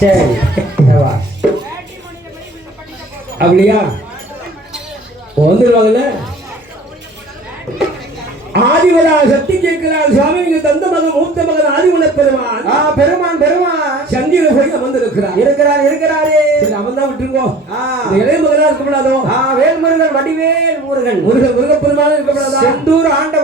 சரி அப்படியா? வந்துருவாங்கல்ல ஆதிவரா சக்தி கேட்கிறார் சுவாமி. நீங்க தந்த மகன் மூத்த மகன் ஆதிகுண பெருமான். ஆ பெருமான் பெருமான். சந்திர போய் அமர்ந்திருக்கிறார். இருக்கிறார் இருக்கிறாரே. சரி அவன் தான் விட்டுருக்கோம் இளைய மகனா இருக்கக்கூடாதோ? ஆ வேல்முருகன் வடிவேல் முருகன். முருகன் முருக பெருமான் இருக்கக்கூடாதா? செந்தூர் ஆண்டவன்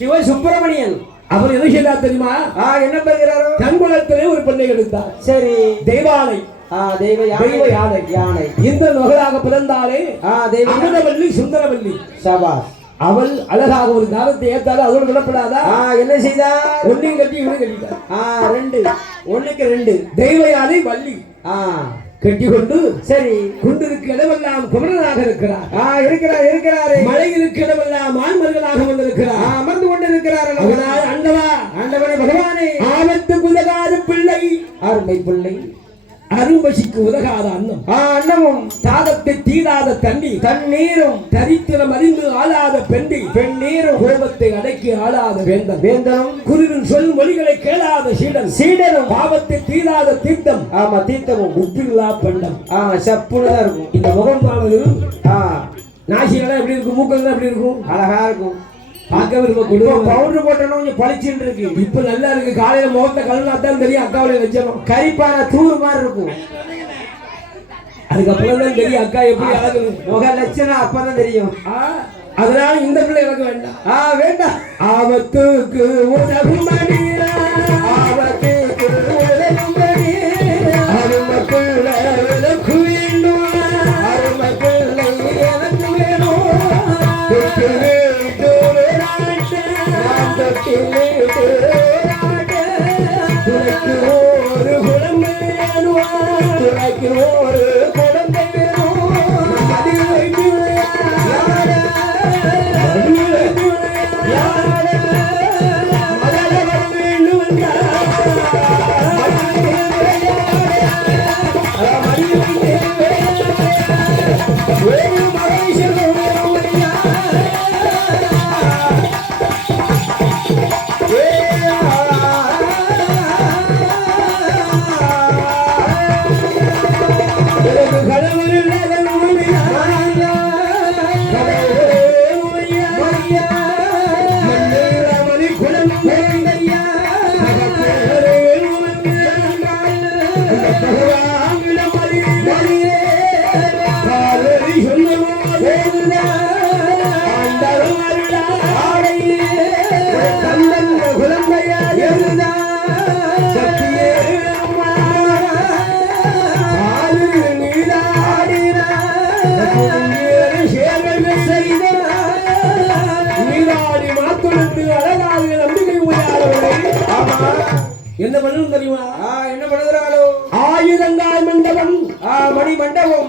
சிவ சுப்பிரமணியன். அவர் என்ன செய்தார் தெரியுமா? என்ன பெறுகிறாரோ தன்குலத்திலே ஒரு பெண்ணை எடுத்தார். சரி. தெய்வானை ஆ தெய்வ யானை. யானை. இந்த மகளாக பிறந்தாலே. அமிர்தவல்லி சுந்தரவல்லி. சபாஸ் அவள் அழகாக ஒரு காலத்தை ஏத்தாலும் அதோடு விடப்படாதா? என்ன செய்தார்? ஒன்னையும் கட்டி இவனையும் கட்டிட்டார். ரெண்டு. ஒண்ணுக்கு ரெண்டு. தெய்வ யானை வள்ளி. ஆ. கட்டி கொண்டு சரி. குண்டிருக்கு இடமெல்லாம் குமரனாக இருக்கிறார். ஆ இருக்கிறார் இருக்கிறாரு. மலையிற்கு இடமெல்லாம் ஆண்மர்களாக வந்திருக்கிறார். அமர்ந்து கொண்டு இருக்கிறார் அதனால் அண்டவா ஆண்டவனே பகவானே. ஆபத்து குலகாத பிள்ளை. அருமை பிள்ளை. அரும்பசிக்கு உதகாத அன்னம். அன்னமும் தாகத்தை தீராத தண்ணி தண்ணீரும் தரித்திரம் அறிந்து ஆளாத பெண்டி பெண்ணீரும் கோபத்தை அடக்கி ஆளாத வேந்தன். வேந்தனும் குருவின் சொல் மொழிகளை கேளாத சீடன். சீடனும் பாவத்தை தீராத தீர்த்தம். ஆமா தீர்த்தமும் உப்பில்லா பண்டம். ஆ சப்புன்னு இருக்கும். இந்த முகமானது ஆ. நாசிகளாம் எப்படி இருக்கும்? மூக்கெல்லாம் எப்படி இருக்கும்? அழகா இருக்கும். பார்க்கவே இப்போ கொடூரமா பவுடர் போட்டோம்னா கொஞ்சம் பளிச்சுன்னு இருக்கு. இப்ப நல்லா இருக்கு. காலையில முகத்தை கழுவினா தான் தெரியும். அக்காவுடைய லட்சணம். கரிப்பான தூர் மாதிரி இருக்கும். அதுக்கப்புறம் தான் தெரியும் அக்கா எப்படி அழகணும் முக லட்சணம் அப்பதான் தெரியும் அதனால இந்த பிள்ளை எனக்கு வேண்டாம் ஆ வேண்டாம் ஆபத்துக்கு உதவும் மனிதா. ஆபத்துக்கு உதவும் மனிதா. அருமக்குள்ள விளக்கு வேண்டும். அருமை பிள்ளை எனக்கு வேணும். தொட்டு வீட்டோடு என்ன பண்ணணும் தெரியுமா? என்ன பண்ணுறாங்களோ ஆயுதங்கால் மண்டபம். ஆ மணி மண்டபம்.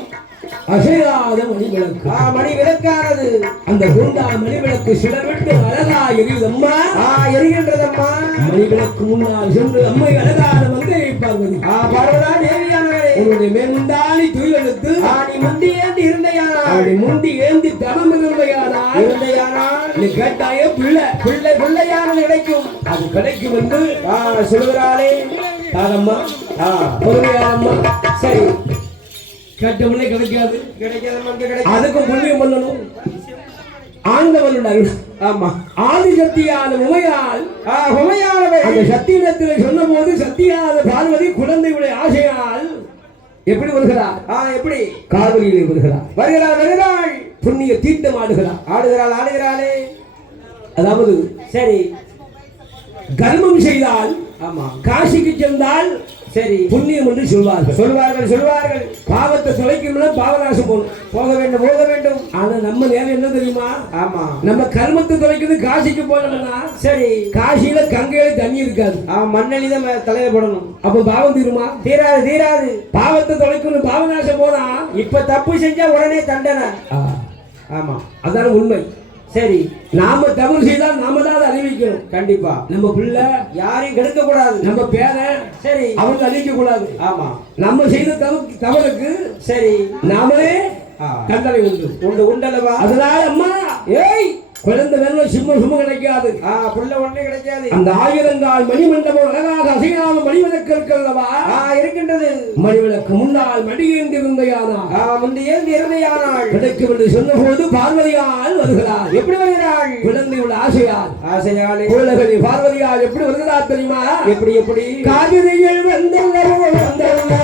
அசையாத மணிவிளக்கு. ஆ மணி விளக்கானது. அந்த குண்டா மணிவிளக்கு சிடவிட்டு அழகா எரியுதம்மா. ஆ எரிகின்றதம்மா. மணிவிளக்கு முன்னால் சென்று அம்மை அழகான மங்கை பார்வதி ஆ பார்வதா தேவியானவரே உன்னுடைய மேமுந்தானி துயிலெடுத்து ஆ நீ முந்தி ஏந்தி இருந்தையானா அவளை முண்டி ஏந்தி தவம் இருந்தையானால். இருந்தையானால். நீ கேட்டாயே பிள்ளை. பிள்ளை பிள்ளையானது கிடைக்கும். அது கிடைக்கும் என்று. ஆ சொல்கிறாளே தாரம்மா ஆ பொறுமையாரம்மா சரி. கேட்டவனே கிடைக்காது. அதுக்கும் புண்ணியம் பண்ணணும். ஆண்டவனுடைய அருள் ஆமா ஆதிசக்தியான உமையால் ஆ உமையானவரே அந்த சத்தியிடத்தில் சொன்னபோது சத்தியான பார்வதி குழந்தையுடைய ஆசையால் எப்படி வருகிறார்? ஆ எப்படி? காவிரியிலே வருகிறார். வருகிறாள் வருகிறாள். புண்ணிய தீர்த்தம் ஆடுகிறார் ஆடுகிறாள் ஆடுகிறாளே. அதாவது சரி. கர்மம் செய்தால் காசிக்கு சென்றால் சரி. புண்ணியம் என்று சொல்வார்கள். சொல்வார்கள் சொல்வார்கள். பாவத்தை தொலைக்கணும்னா பாவநாசம் போகணும் போக வேண்டும் போக வேண்டும். ஆனா நம்ம நேரம் என்ன தெரியுமா? ஆமா. நம்ம கர்மத்தை தொலைக்கிறது காசிக்கு போனோம்னா சரி. காசியில கங்கையில தண்ணி இருக்காது. ஆ மண்ணெளி தான் தலையில போடணும். அப்ப பாவம் தீருமா? தீராது தீராது. பாவத்தை தொலைக்கணும் பாவநாசம் போனா இப்ப தப்பு செஞ்சா உடனே தண்டனை. ஆமா. அதான உண்மை. சரி நாம தவறு செய்தால் நாம தான் அதை அறிவிக்கணும். கண்டிப்பா. நம்ம பிள்ளை யாரையும் கெடுக்க கூடாது நம்ம பேரன் சரி. அவங்க அழிக்க கூடாது ஆமா. நம்ம செய்த தவறு தவறுக்கு சரி. நாமளே. தண்டனை உண்டு உண்டு உண்டல்லவா? அதனால அம்மா ஏய் குழந்தை வெள்ளம் சிம்மம் சும்மா கிடைக்காது. புள்ள ஒண்ணே கிடைக்காது. அந்த ஆயிரங்கால் மணிமண்டபம் அழகாக அசையாத மணிவிளக்கு இருக்கல்லவா ஆ இருக்கின்றது. மணிவிளக்கு முன்னால் மடியேந்திருந்த யானா ஆ முந்தைய இறுதியானாள் கிடைக்கும் என்று சொன்னபோது பார்வதியால் வருகிறார் எப்படி வருகிறாள்? குழந்தையோட ஆசையால். ஆசையாலே. குழந்தை பார்வதியால் எப்படி வருகிறார் தெரியுமா? எப்படி எப்படி? காவிரியில் வந்தல்லவோ வந்தல்லவோ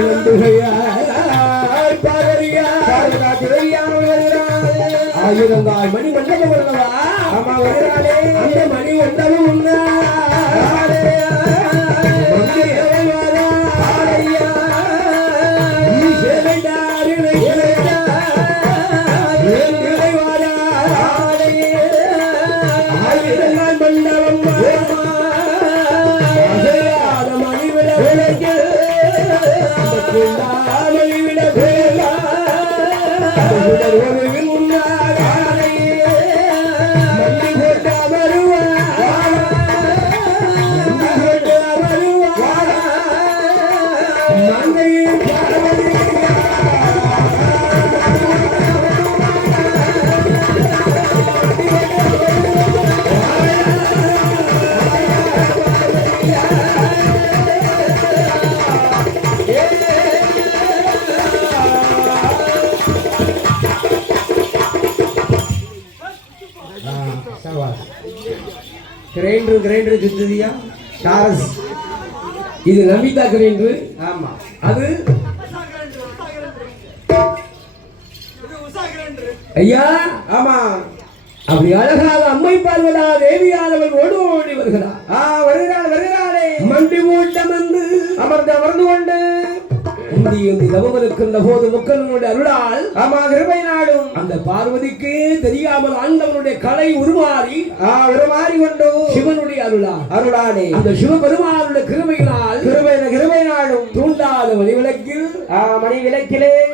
இளந்துகையாய் பார்வதியா மணி மண்டபம் அல்லவா ஆமா வருகிறாளே அந்த மணி மண்டபம் கிரைண்டர் கிரைண்டர் சுத்துதியா டாரஸ் இது நமிதா என்று ஆமா. அது? ஐயா ஆமா. அப்படி அழகாக அம்மை பார்வதா தேவியானவள் ஓடி ஓடி வருகிறார் ஆ வருகிறாள் வருகிறாளே. மண்டி மூட்டம் வந்து அமர்ந்து அமர்ந்து கொண்டு தவம் இருக்கின்ற போது முக்கனுடைய அருளால் ஆமா கிருபை நாடும். அந்த பார்வதிக்கே தெரியாமல் ஆண்டவனுடைய கலை உருமாறி ஆ ஒரு மாறி கொண்டு. சிவனுடைய அருளால் அருளானே அந்த சிவபெருமானுடைய கிருமையினால் கிருபை கிருபை நாடும். தூண்டாத மணிவிளக்கில் ஆ மணி விளக்கிலே